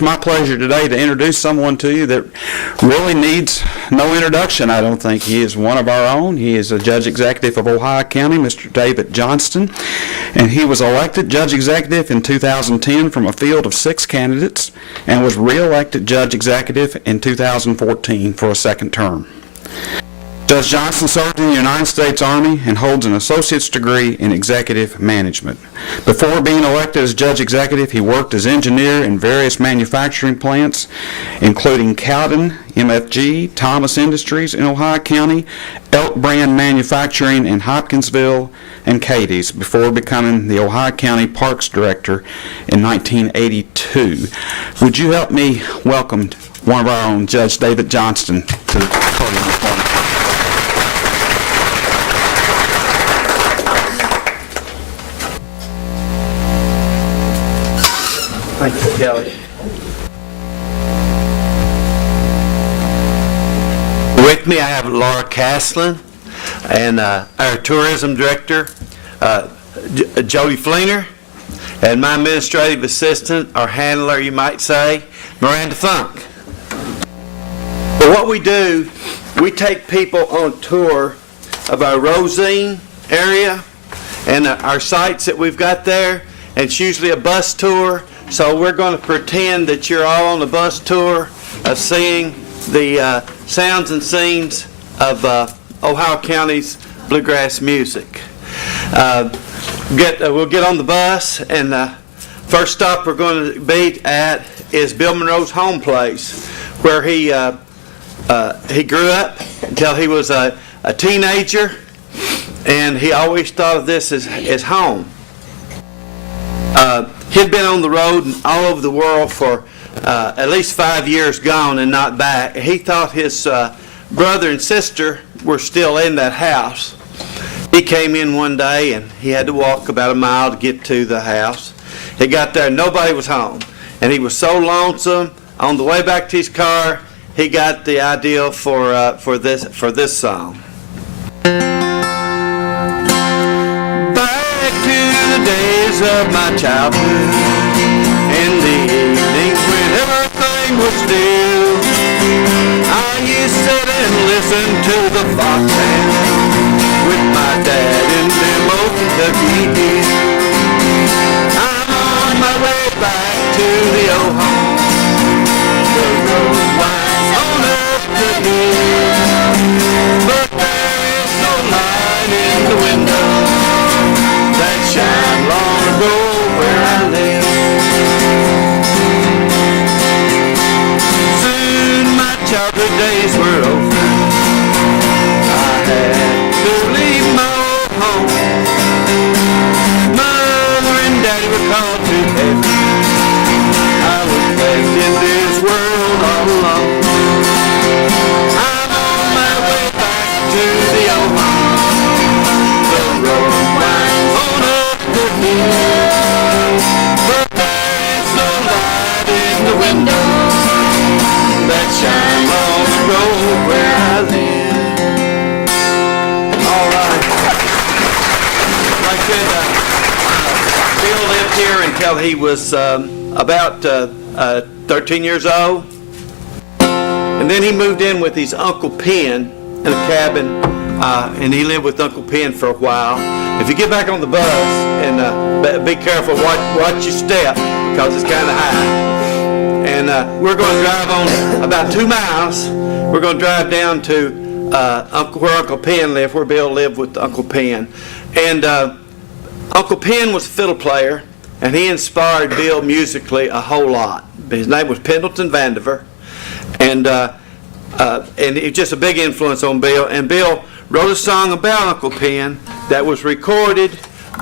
it's my pleasure today to introduce someone to you that really needs no introduction, I don't think. He is one of our own. He is a Judge Executive of Ohio County, Mr. David Johnston, and he was elected Judge Executive in 2010 from a field of 6 candidates and was re-elected Judge Executive in 2014 for a second term. Judge Johnston served in the United States Army and holds an associate's degree in executive management. Before being elected as Judge Executive, he worked as engineer in various manufacturing plants, including Castlen, MFG, Thomas Industries in Ohio County, Elk Brand Manufacturing in Hopkinsville, and Cadiz, before becoming the Ohio County Parks Director in 1982. Would you help me welcome one of our own, Judge David Johnston, to the podium this morning? Thank you, Kelly. With me, I have Laura Castlen and our tourism director, Jody Fleener, and my administrative assistant, or handler, you might say, Miranda Funk. But what we do, we take people on a tour of our Rosine area and our sites that we've got there, and it's usually a bus tour. So we're going to pretend that you're all on a bus tour of seeing the sounds and scenes of Ohio County's bluegrass music. We'll get on the bus, and the first stop we're going to be at is Bill Monroe's home place, where he grew up until he was a teenager, and he always thought of this as home. He'd been on the road and all over the world for at least 5 years gone and not back. He thought his brother and sister were still in that house. He came in one day and he had to walk about a mile to get to the house. He got there and nobody was home. And he was so lonesome. On the way back to his car, he got the idea for this song. Of my childhood, in the evenings when everything was still, I used to sit and listen to the foxhound with my dad in them old Kentucky. I'm on my way back to the old home. The road winds on up the hill, but there is no light in the window that shine long ago where I live. Soon my childhood days were over. I had to leave my old home. Mother and Daddy were called to heaven. I was left in this world all alone. I'm on my way back to the old home. The road winds on up the hill, but there is no light in the window that shine long ago where I live. All right. Like I said, Bill lived here until he was about 13 years old, and then he moved in with his Uncle Penn in a cabin, and he lived with Uncle Penn for a while. If you get back on the bus, and be careful, watch your step, because it's kind of high. And we're going to drive on about 2 miles. We're going to drive down to where Uncle Penn lived, where Bill lived with Uncle Penn. And Uncle Penn was a fiddle player, and he inspired Bill musically a whole lot. His name was Pendleton Vandiver, and he was just a big influence on Bill. And Bill wrote a song about Uncle Penn that was recorded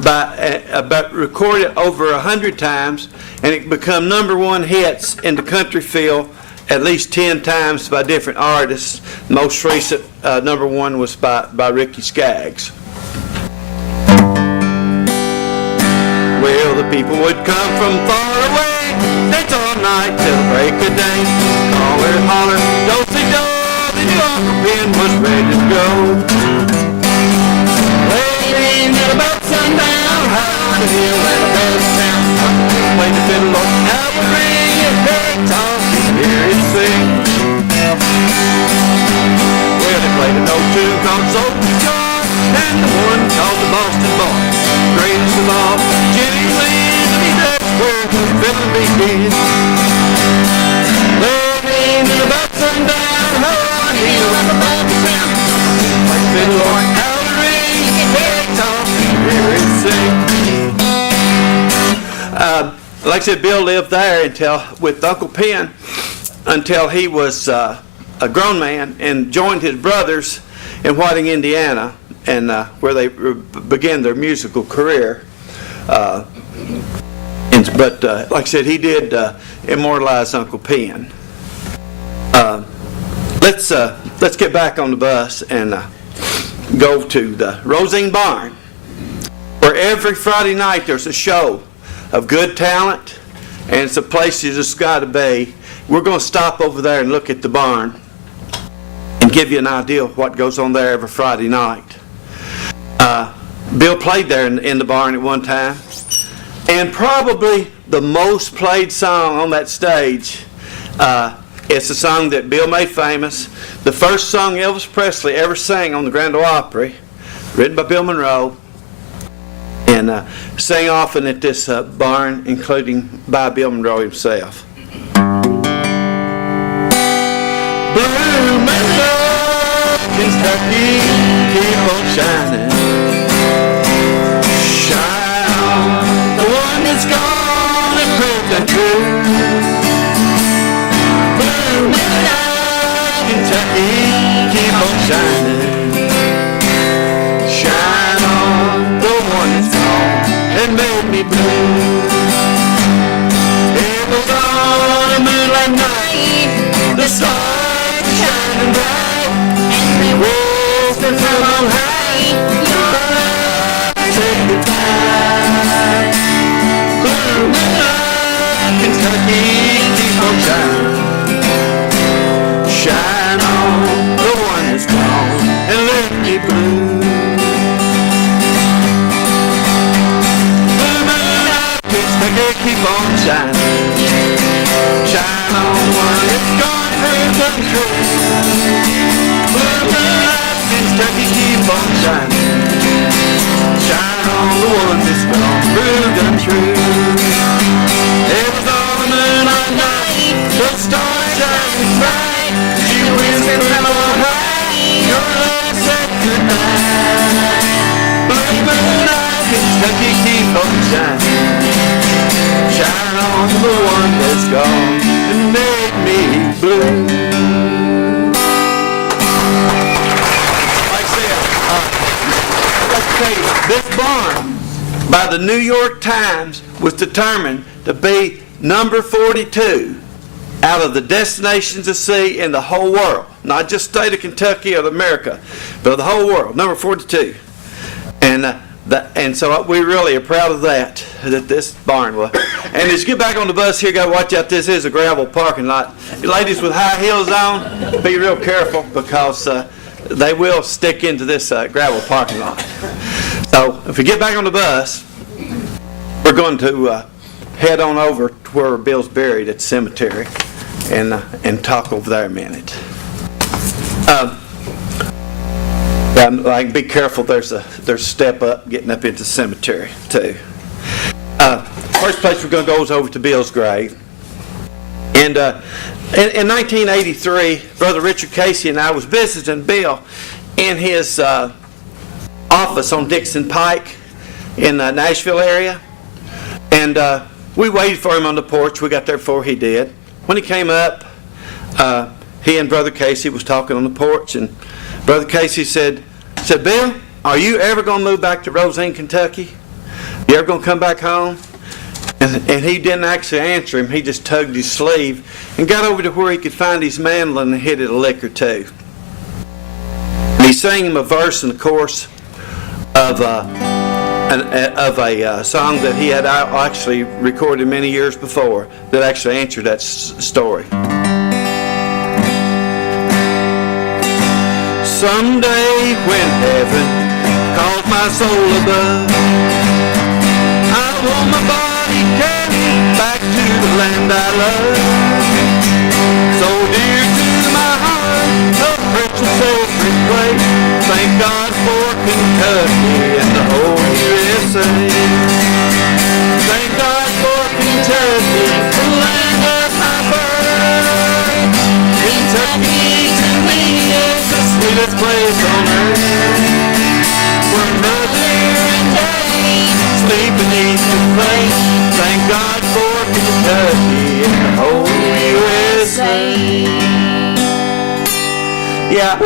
over 100 times, and it become #1 hits in the country field at least 10 times by different artists. The most recent #1 was by Ricky Skaggs. Well, the people would come from far away, dance all night till break of day, call and holler, do-si-do, they knew Uncle Penn was ready to go. Waiting at about sundown, high on the hill and a bell sound, played the fiddle, Lord, now we're ringing, very tight. like I said, Bill lived there with Uncle Penn until he was a grown man and joined his brothers in Whiting, Indiana, and where they began their musical career. But like I said, he did immortalize Uncle Penn. Let's get back on the bus and go to the Rosine Barn, where every Friday night there's a show of good talent, and it's a place you just got to be. We're going to stop over there and look at the barn and give you an idea of what goes on there every Friday night. Bill played there in the barn at one time, and probably the most played song on that stage, it's a song that Bill made famous. The first song Elvis Presley ever sang on the Grand Ole Opry, written by Bill Monroe, and sang often at this barn, including by Bill Monroe himself. Blue Meadow, Kentucky, keep on shining. Shine on, the one that's gone and proved untrue. Blue Meadow, Kentucky, keep on shining. Shine on, the one that's gone and made me blue. It was on a moonlight night, the stars were shining bright, and they whispered from on high, your love say goodbye. Blue Moonlight, Kentucky, keep on shining. Shine on, the one that's gone and left me blue. Blue Moonlight, Kentucky, keep on shining. Shine on, one that's gone, proved untrue. Blue Moonlight, Kentucky, keep on shining. Shine on, the one that's gone, proved untrue. It was on a moonlight night, the stars shining bright. She whispered from on high, your love said goodnight. Blue Moonlight, Kentucky, keep on shining. Shine on the one that's gone and made me blue. Like I said, let's tell you, this barn by the New York Times was determined to be number 42 out of the destinations to see in the whole world. Not just state of Kentucky or America, but the whole world, number 42. And so we really are proud of that this barn was. And as you get back on the bus here, you got to watch out. This is a gravel parking lot. Ladies with high heels on, be real careful because they will stick into this gravel parking lot. So if we get back on the bus, we're going to head on over to where Bill's buried at the cemetery and talk over there a minute. Like, be careful. There's a step up getting up into the cemetery too. First place we're going to go is over to Bill's grave. And in 1983, Brother Richard Casey and I was visiting Bill in his office on Dixon Pike in the Nashville area, and we waited for him on the porch. We got there before he did. When he came up, he and Brother Casey was talking on the porch, and Brother Casey said, Bill, are you ever going to move back to Rosine, Kentucky? You ever going to come back home? And he didn't actually answer him. He just tugged his sleeve and got over to where he could find his mandolin and hit it a lick or two. And he sang him a verse in the chorus of a song that he had actually recorded many years before that actually answered that story. Someday when heaven calls my soul above, I want my body carried back to the land I love. So dear to my heart, a precious sacred place. Thank God for Kentucky and the whole USA. Thank God for Kentucky, the land of my birth. Kentucky to me is the sweetest place on earth, where mother and daddy sleep beneath the place. Thank God for Yeah.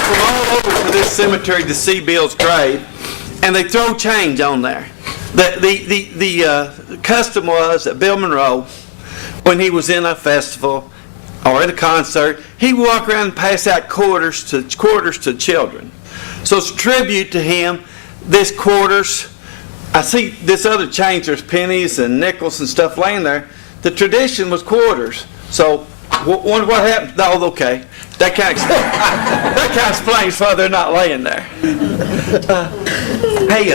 From all over to this cemetery to see Bill's grave, and they throw change on there. The custom was that Bill Monroe, when he was in a festival or at a concert, he would walk around and pass out quarters to children. So it's a tribute to him. This quarters, I see this other change, there's pennies and nickels and stuff laying there. The tradition was quarters. So what happened? Oh, okay. That kind of explains why they're not laying there. Hey,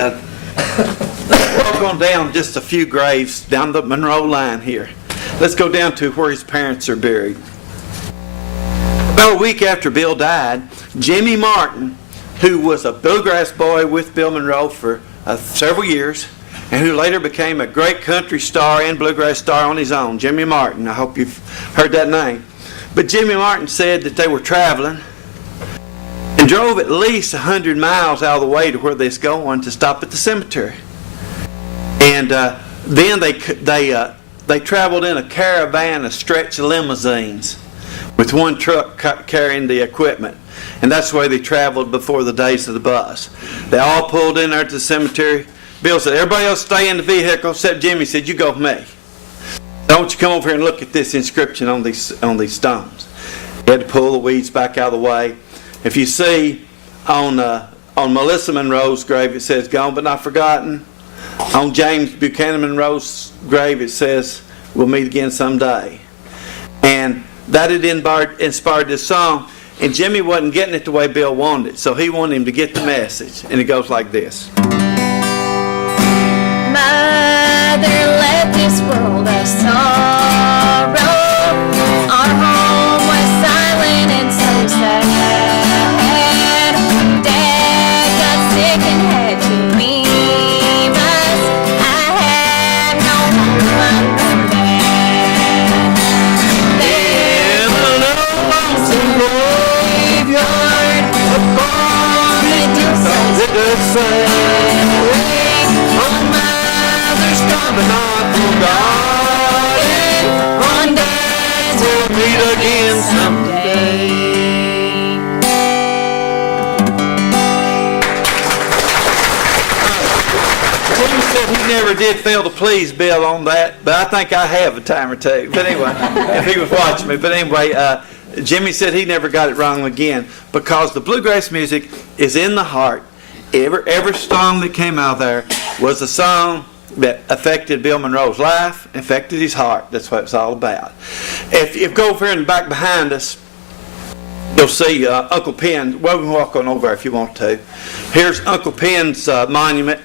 let's walk on down just a few graves down the Monroe line here. Let's go down to where his parents are buried. About a week after Bill died, Jimmy Martin, who was a bluegrass boy with Bill Monroe for several years, and who later became a great country star and bluegrass star on his own, Jimmy Martin. I hope you've heard that name. But Jimmy Martin said that they were traveling and drove at least 100 miles out of the way to where they was going to stop at the cemetery. And then they traveled in a caravan of stretch limousines with one truck carrying the equipment. And that's the way they traveled before the days of the bus. They all pulled in there at the cemetery. Bill said, everybody else stay in the vehicle, except Jimmy said, you go with me. Don't you come over here and look at this inscription on these stones. He had to pull the weeds back out of the way. If you see on Melissa Monroe's grave, it says, gone but not forgotten. On James Buchanan Monroe's grave, it says, we'll meet again someday. And that had inspired this song. And Jimmy wasn't getting it the way Bill wanted it, so he wanted him to get the message. And it goes like this. Mother left this world of sorrow. Our home was silent and so sad. Dad got sick and had to leave us. I have no home from Dad. There's a little lonesome graveyard upon the hillside. But not forgotten. One day we'll meet again someday. Jimmy said he never did fail to please Bill on that, but I think I have a time or two. But anyway, if he was watching me. But anyway, Jimmy said he never got it wrong again because the bluegrass music is in the heart. Every song that came out there was a song that affected Bill Monroe's life, affected his heart. That's what it's all about. If you go over here in the back behind us, you'll see Uncle Penn. Well, we can walk on over if you want to. Here's Uncle Penn's monument.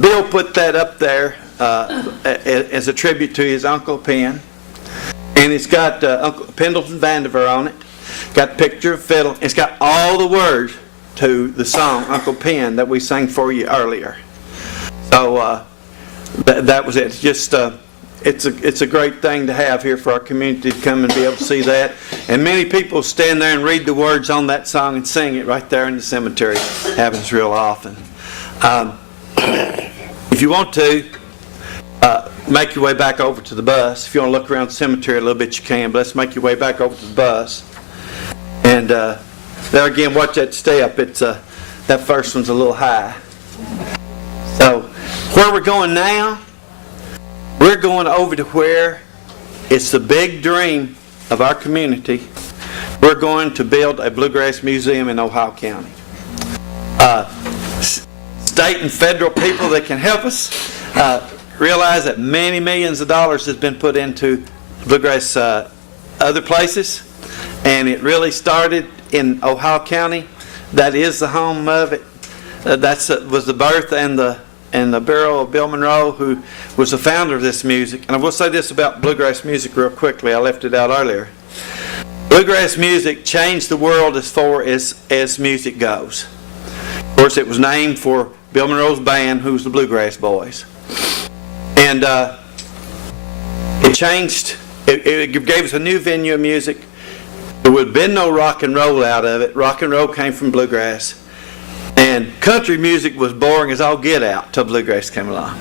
Bill put that up there as a tribute to his Uncle Penn. And it's got Uncle Pendleton Vandiver on it. Got the picture of fiddle. It's got all the words to the song Uncle Penn that we sang for you earlier. So that was it. Just it's a great thing to have here for our community to come and be able to see that. And many people stand there and read the words on that song and sing it right there in the cemetery. It happens real often. If you want to, make your way back over to the bus. If you want to look around the cemetery a little bit, you can. But let's make your way back over to the bus. And there again, watch that step. It's that first one's a little high. So where we're going now, we're going over to where it's the big dream of our community. We're going to build a bluegrass museum in Ohio County. State and federal people that can help us realize that many millions of dollars has been put into bluegrass other places, and it really started in Ohio County. That is the home of it. That was the birth and the burial of Bill Monroe, who was the founder of this music. And I will say this about bluegrass music real quickly. I left it out earlier. Bluegrass music changed the world as far as music goes. Of course, it was named for Bill Monroe's band, who was the Bluegrass Boys. And it changed, it gave us a new venue of music. There would have been no rock and roll out of it. Rock and roll came from bluegrass. And country music was boring as all get out till bluegrass came along.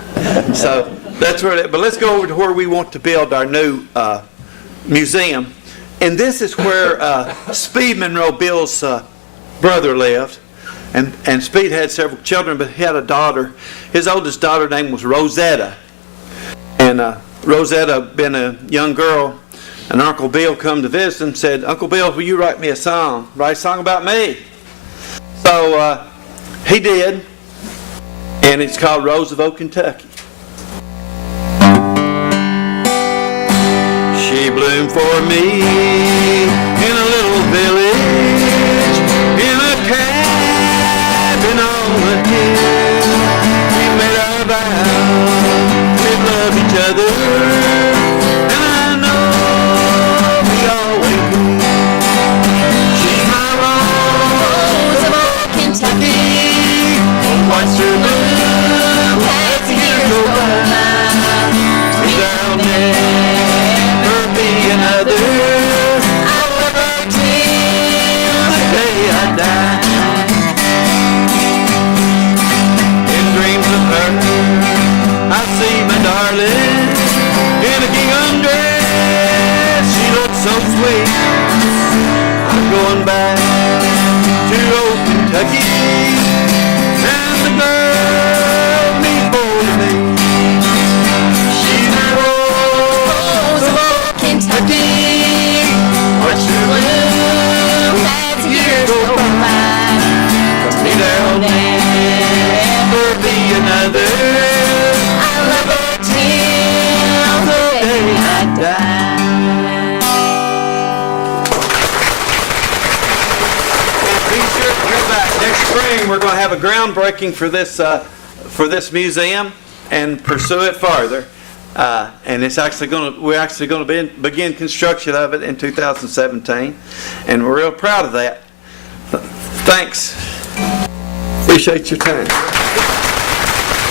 So that's where but let's go over to where we want to build our new museum. And this is where Speed Monroe, Bill's brother, lived. And Speed had several children, but he had a daughter. His oldest daughter name was Rosetta. And Rosetta, being a young girl, and Uncle Bill come to visit and said, "Uncle Bill, will you write me a song? Write a song about me." So he did, and it's called Roseville, Kentucky. She bloomed for me in a little village, in a cabin on the hill. We made our vow we'd love each other, and I know we always will. She's my rose of old Kentucky, watch her bloom as the years go by. There'll never be another. I'll love her till the day I die. In dreams of her, I see my darling in a gingham dress. She looks so sweet. I'm going back to old Kentucky, and the girl needs more to me. She's a rose of old Kentucky, watch her bloom as the years go by. Me there'll never be another. I love her till the day I die. Be sure to come back next spring. We're going to have a groundbreaking for this museum and pursue it farther. And we're actually going to begin construction of it in 2017, and we're real proud of that. Thanks. Appreciate your time.